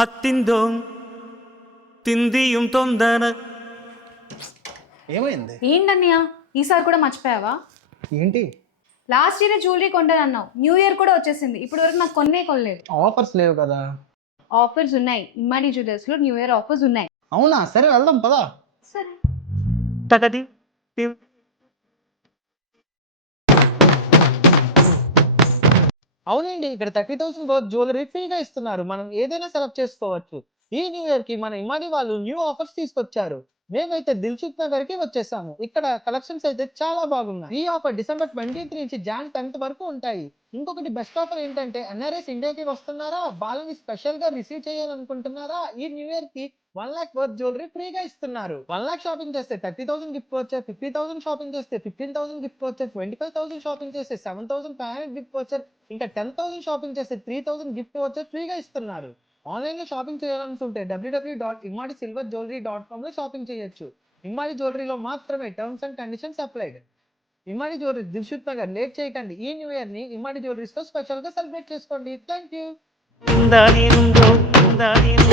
హత్తిందో తిందియం తొందర. ఏమైంది? ఏంటన్నయ్య ఈసారి కూడా మర్చిపోయావా? ఏంటి లాస్ట్ ఇయర్ జ్యువెలరీ కొంటానన్నావు, న్యూ ఇయర్ కూడా వచ్చేసింది, ఇప్పుడు వరకు నాకు కొనలేదు. ఆఫర్స్ లేవు కదా? ఆఫర్స్ ఉన్నాయి, ఇమ్మాడి జ్యువెలర్స్ లో న్యూ ఇయర్ ఆఫర్స్ ఉన్నాయి. అవునా? సరే వెళ్దాం పదా. సరే. తగది అవునండి, ఇక్కడ 30,000 జ్యువెలరీ ఫ్రీగా ఇస్తున్నారు. మనం ఏదైనా సెలెక్ట్ చేసుకోవచ్చు. ఈ న్యూ ఇయర్ కి మన ఇమాని వాళ్ళు న్యూ ఆఫర్స్ తీసుకొచ్చారు. మేమైతే దిల్సుఖ్ నగర్ కి వచ్చేసాము. ఇక్కడ కలెక్షన్స్ అయితే చాలా బాగున్నాయి. ఈ ఆఫర్ డిసెంబర్ 23 నుంచి జాన్ 10th వరకు ఉంటాయి. ఇంకొకటి బెస్ట్ ఆఫర్ ఏంటంటే ఎన్ఆర్ఎస్ ఇండియాకి వస్తున్నారా, వాళ్ళని స్పెషల్ గా రిసీవ్ చేయాలనుకుంటున్నారా, ఈ న్యూ ఇయర్ కి 1 lakh వర్త్ జ్యువెలరీ ఫ్రీగా ఇస్తున్నారు. 1 lakh షాపింగ్ చేస్తే 30,000 గిఫ్ట్ వచ్చారు, 50,000 షాపింగ్ చేస్తే 15,000 గిఫ్ట్ వచ్చారు, 25,000 షాపింగ్ చేస్తే 7,500 గిఫ్ట్ వచ్చారు, ఇంకా 10,000 షాపింగ్ చేస్తే 3,000 గిఫ్ట్ వచ్చారు ఫ్రీగా ఇస్తున్నారు. ఆన్లైన్ లో షాపింగ్ చేయాలనుకుంటే www.imadisilverjewelry.com లో షాపింగ్ చేయొచ్చు. ఇమ్మాడి జ్యువెలరీలో మాత్రమే terms and conditions applied. ఇమ్మాడి jewellery Dilsukh Nagar. Late చేయకండి, ఈ న్యూ ఇయర్ ని ఇమ్మాడి జ్యువెలరీస్ తో స్పెషల్ గా సెలబ్రేట్ చేసుకోండి. Thank you. ఉందా నేనుందో ఉందా నేను